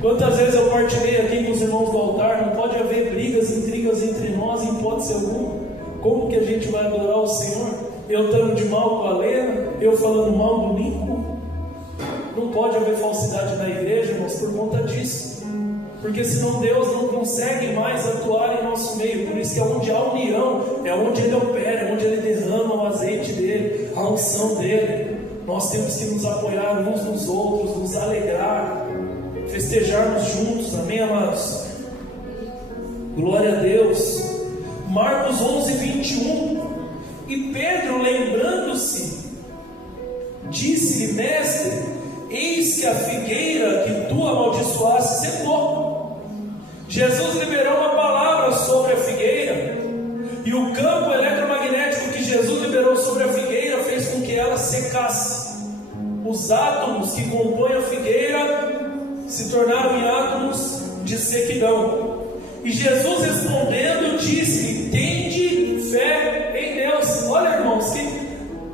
Quantas vezes eu partilhei aqui com os irmãos do altar: não pode haver brigas, intrigas entre nós em hipótese alguma. Como que a gente vai adorar o Senhor? Eu estando de mal com a Lena, eu falando mal do Nico. Não pode haver falsidade na igreja, irmãos, por conta disso. Porque senão Deus não consegue mais atuar em nosso meio. Por isso que é onde há união, é onde Ele opera, é onde Ele derrama o azeite dEle, a unção dEle. Nós temos que nos apoiar uns nos outros, nos alegrar, festejarmos juntos, amém, amados? Glória a Deus. Marcos 11:21. E Pedro, lembrando-se, disse-lhe: mestre, eis que a figueira que tu amaldiçoaste secou. Jesus liberou uma palavra E o campo eletromagnético que Jesus liberou sobre a figueira fez com que ela secasse. Os átomos que compõem a figueira se tornaram em átomos de sequidão. E Jesus respondendo disse: tende fé em Deus. Olha, irmãos,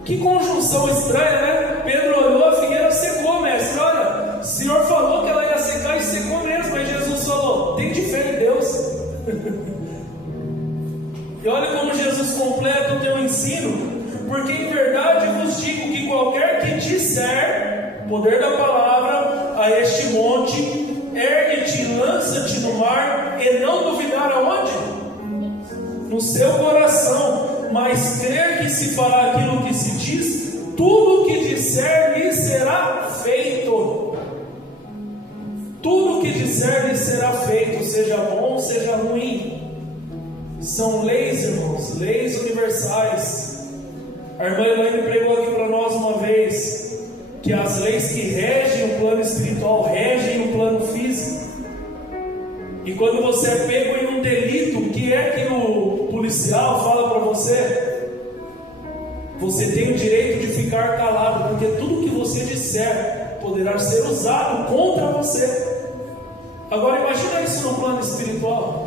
que conjunção estranha, né? Pedro olhou, a figueira secou, mestre. Olha, o Senhor falou que ela ia secar e secou mesmo. Mas Jesus falou: tende fé em Deus. E olha como Jesus completa o teu ensino. Porque em verdade vos digo que qualquer que disser, poder da palavra, a este monte, ergue-te e lança-te no mar, e não duvidar aonde? No seu coração, mas crer que se fará aquilo que se diz, tudo o que disser lhe será feito. Tudo o que disser lhe será feito, seja bom, seja ruim. São leis, irmãos, leis universais. A irmã Elaine pregou aqui para nós uma vez que as leis que regem o plano espiritual regem o plano físico. E quando você é pego em um delito, o que é que o policial fala para você? Você tem o direito de ficar calado, porque tudo que você disser poderá ser usado contra você. Agora imagina isso no plano espiritual.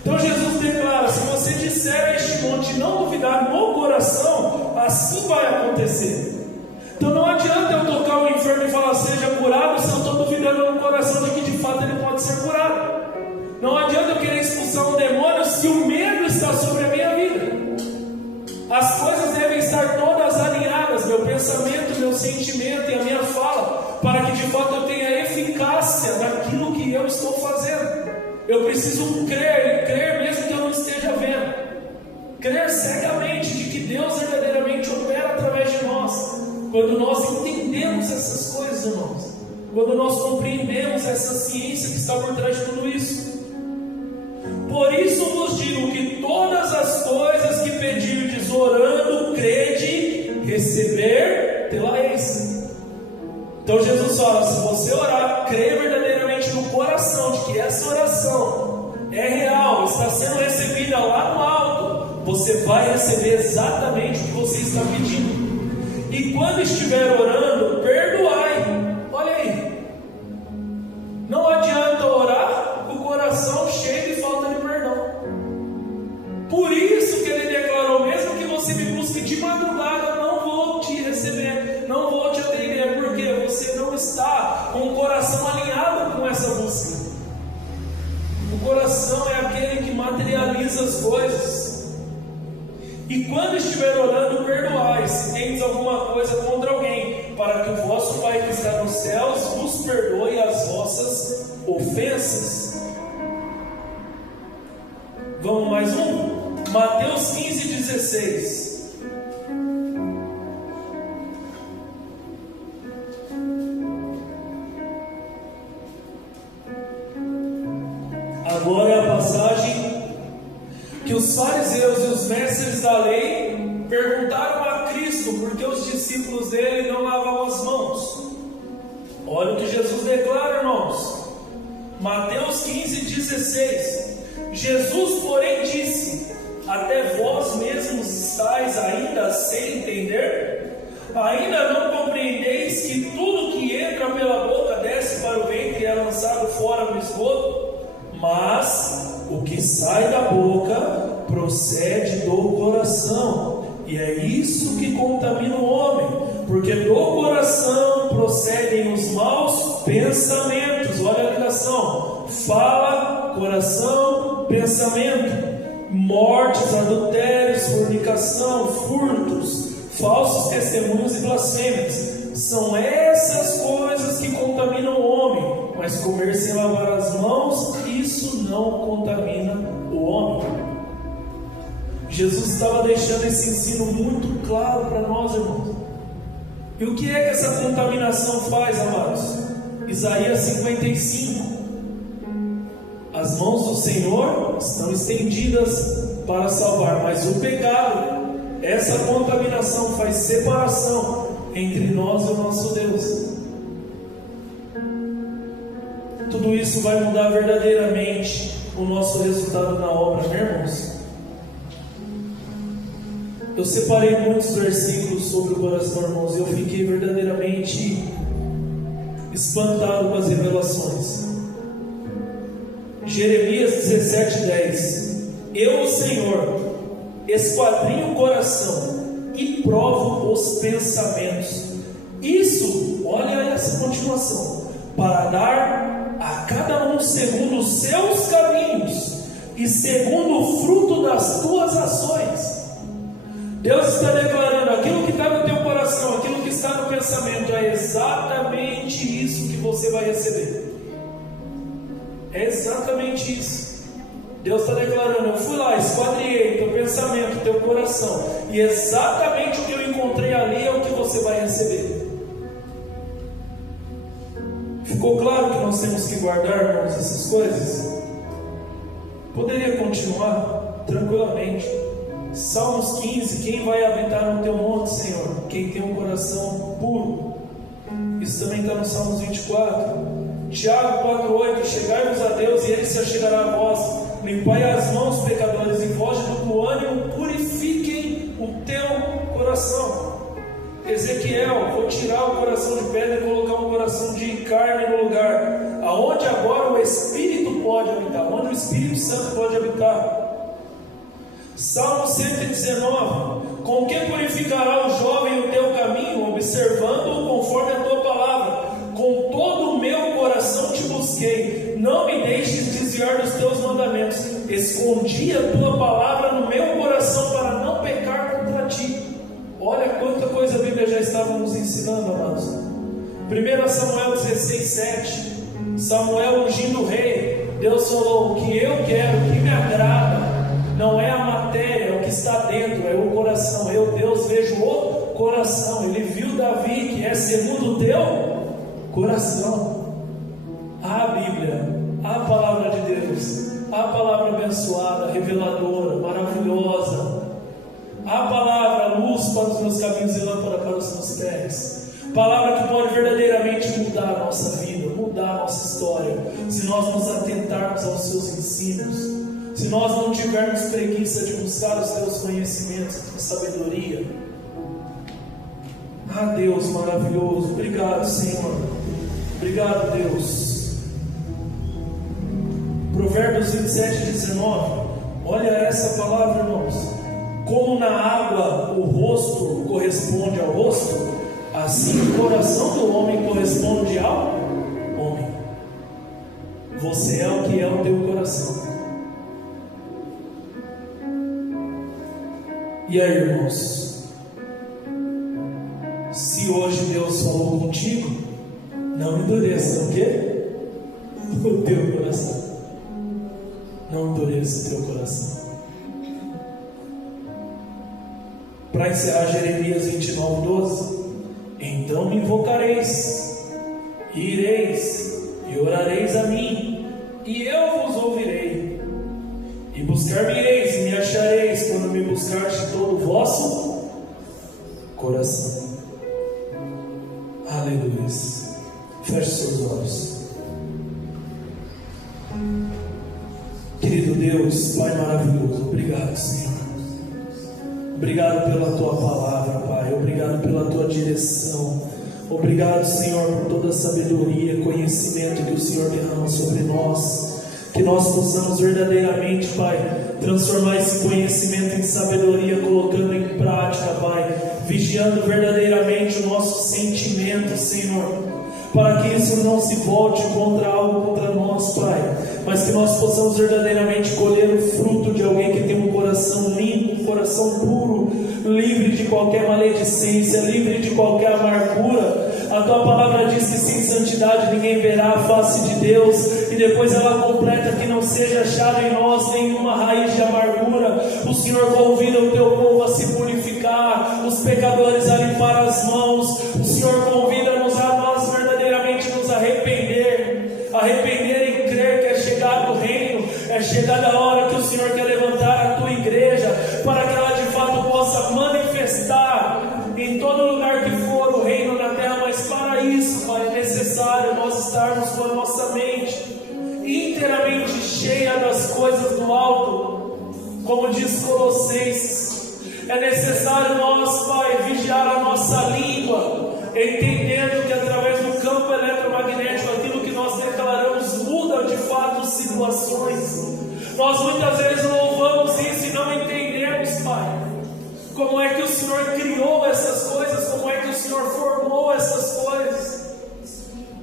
Então Jesus declara: se você disser a este monte não duvidar no coração, assim vai acontecer. Então não adianta eu tocar o enfermo e falar seja curado, se eu estou duvidando no coração de que de fato ele pode ser curado. Não adianta eu querer expulsar um demônio se o medo está sobre a minha vida. As coisas devem estar todas alinhadas, meu pensamento, meu sentimento e a minha fala, para que de fato eu tenha eficácia naquilo que eu estou fazendo. Eu preciso crer mesmo que eu não esteja vendo. Crer cegamente de que Deus verdadeiramente opera através de nós. Quando nós entendemos essas coisas, irmãos. Quando nós compreendemos essa ciência que está por trás de tudo isso. Por isso vos digo que todas as coisas que pedirdes orando, crede, receber, tê-la-eis. Então Jesus fala: se você orar, crer verdadeiramente no coração de que essa oração é real, está sendo recebida lá no alto, você vai receber exatamente o que você está pedindo. E quando estiver orando, perdoai. Olha aí, não adianta orar com o coração cheio de falta de perdão. Por isso que ele declarou: mesmo que você me busque de madrugada, não vou te receber, não vou te atender, porque você não está com o coração alinhado com essa busca. O coração é aquele que materializa as coisas. E quando estiver orando, perdoai, se tendes alguma coisa contra alguém, para que o vosso Pai que está nos céus vos perdoe as vossas ofensas. Vamos mais um? Mateus 15:16. Agora é a passagem que os fariseus e os mestres da lei perguntaram a Cristo por que os discípulos dele não lavavam as mãos. Olha o que Jesus declara, irmãos. Mateus 15:16. Jesus, porém, disse: até vós mesmos estáis ainda sem entender? Ainda não compreendeis que tudo que entra pela boca desce para o ventre e é lançado fora no esgoto? Mas o que sai da boca procede do coração, e é isso que contamina o homem, porque do coração procedem os maus pensamentos. Olha a ligação: fala, coração, pensamento, mortes, adultérios, fornicação, furtos, falsos testemunhos e blasfêmias. São essas coisas que contaminam o homem, mas comer sem lavar as mãos, isso não contamina o homem. Jesus estava deixando esse ensino muito claro para nós, irmãos. E o que é que essa contaminação faz, amados? Isaías 55. As mãos do Senhor estão estendidas para salvar, mas o pecado, essa contaminação faz separação entre nós e o nosso Deus. Tudo isso vai mudar verdadeiramente o nosso resultado na obra, né, irmãos? Eu separei muitos versículos sobre o coração, irmãos, e eu fiquei verdadeiramente espantado com as revelações. Jeremias 17:10. Eu, o Senhor, esquadrinho o coração e provo os pensamentos. Isso, olha essa continuação, para dar a cada um segundo os seus caminhos e segundo o fruto das tuas ações. Deus está declarando: aquilo que está no teu coração, aquilo que está no pensamento, é exatamente isso que você vai receber. É exatamente isso. Deus está declarando: eu fui lá, esquadriei teu pensamento, teu coração, e exatamente o que eu encontrei ali é o que você vai receber. Ficou claro que nós temos que guardar, irmãos, essas coisas? Poderia continuar tranquilamente. Salmos 15: quem vai habitar no teu monte, Senhor? Quem tem um coração puro. Isso também está no Salmos 24. Tiago 4:8: chegai-vos a Deus e Ele se achegará a vós. Limpai as mãos, pecadores, e vós de duplo ânimo purifiquem o teu coração. Ezequiel: vou tirar o coração de pedra e colocar um coração de carne no lugar, aonde agora o Espírito pode habitar, onde o Espírito Santo pode habitar. Salmo 119: com que purificará o jovem o teu caminho, observando-o conforme a tua palavra? Com todo o meu coração te busquei, não me deixes desviar dos teus mandamentos. Escondi a tua palavra no meu coração para não pecar contra ti. Olha quanta coisa a Bíblia já estava nos ensinando, amados. 1 Samuel 16:7. Samuel ungindo o rei. Deus falou: o que eu quero, o que me agrada, não é a matéria, é o que está dentro, é o coração. Eu, Deus, vejo o coração. Ele viu Davi, que é segundo o teu coração. A Bíblia, a palavra de Deus, a palavra abençoada, reveladora, maravilhosa, a palavra, luz para os meus caminhos e lâmpada para os meus pés. Palavra que pode verdadeiramente mudar a nossa vida, mudar a nossa história, se nós nos atentarmos aos seus ensinos. Se nós não tivermos preguiça de buscar os teus conhecimentos, a tua sabedoria. Ah, Deus maravilhoso, obrigado, Senhor. Obrigado, Deus. Provérbios 27:19. Olha essa palavra, irmãos. Como na água o rosto corresponde ao rosto, assim o coração do homem corresponde ao homem. Você é o que é o teu coração. E aí, irmãos, se hoje Deus falou contigo, não endureça o quê? O teu coração. Não endureça o teu coração. Para encerrar, Jeremias 29:12. Então me invocareis, e ireis, e orareis a mim, e eu vos ouvirei. E buscar-me-eis e me achareis, quando me buscardes de todo o vosso coração. Aleluia. Feche seus olhos. Querido Deus, Pai maravilhoso, obrigado, Senhor. Obrigado pela Tua palavra, Pai. Obrigado pela Tua direção. Obrigado, Senhor, por toda a sabedoria e conhecimento que o Senhor derrama sobre nós. Que nós possamos verdadeiramente, Pai, transformar esse conhecimento em sabedoria, colocando em prática, Pai, vigiando verdadeiramente o nosso sentimento, Senhor, para que isso não se volte contra algo contra nós, Pai, mas que nós possamos verdadeiramente colher o fruto de alguém que tem um coração limpo, um coração puro, livre de qualquer maledicência, livre de qualquer amargura. A Tua palavra diz que sem santidade ninguém verá a face de Deus, e depois ela completa: que não seja achado em nós nenhuma raiz de amargura. O Senhor convida o Teu povo a se purificar, os pecadores a limpar as mãos. O Senhor convida-nos a nós verdadeiramente nos arrepender e crer que é chegado o reino, é chegada a hora que o Senhor quer levantar a Tua igreja, para que ela de fato possa manifestar em todo lugar que for o reino na terra. Mas para isso, Pai, é necessário nós estarmos com a nossa mente inteiramente cheia das coisas do alto, como diz Colossenses. É necessário nós, Pai, vigiar a nossa língua, entendendo que através do campo eletromagnético, aquilo que nós declaramos muda de fato situações. Nós muitas vezes louvamos isso e não entendemos, Pai, como é que o Senhor criou essas coisas, como é que o Senhor formou essas coisas.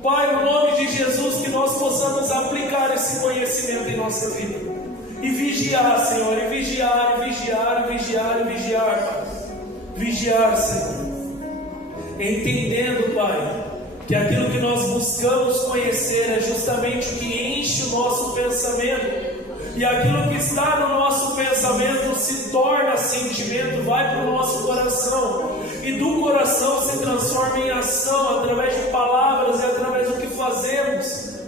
Pai, no nome de Jesus, que nós possamos aplicar esse conhecimento em nossa vida. E vigiar, Senhor, e vigiar, e vigiar, e vigiar, e vigiar, Pai. Vigiar, Senhor. Entendendo, Pai, que aquilo que nós buscamos conhecer é justamente o que enche o nosso pensamento. E aquilo que está no nosso pensamento se torna sentimento, vai para o nosso coração. E do coração se transforma em ação, através de palavras e através do que fazemos.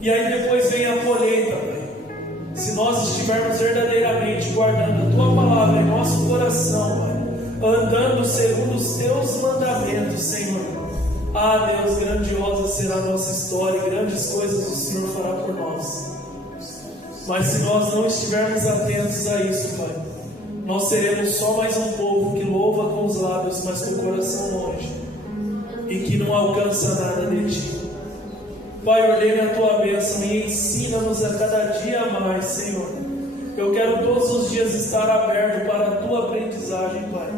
E aí depois vem a colheita, Pai. Se nós estivermos verdadeiramente guardando a Tua palavra em nosso coração, Pai, andando segundo os Teus mandamentos, Senhor. Ah, Deus, grandiosa será a nossa história, grandes coisas o Senhor fará por nós. Mas se nós não estivermos atentos a isso, Pai, nós seremos só mais um povo que louva com os lábios, mas com o coração longe, e que não alcança nada de Ti. Pai, ordene a Tua bênção e ensina-nos a cada dia mais, Senhor. Eu quero todos os dias estar aberto para a Tua aprendizagem, Pai.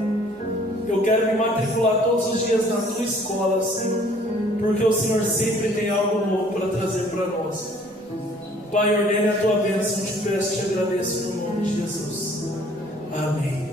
Eu quero me matricular todos os dias na Tua escola, Senhor, porque o Senhor sempre tem algo novo para trazer para nós. Pai, ordene a Tua bênção, te peço e te agradeço no nome de Jesus. Amém.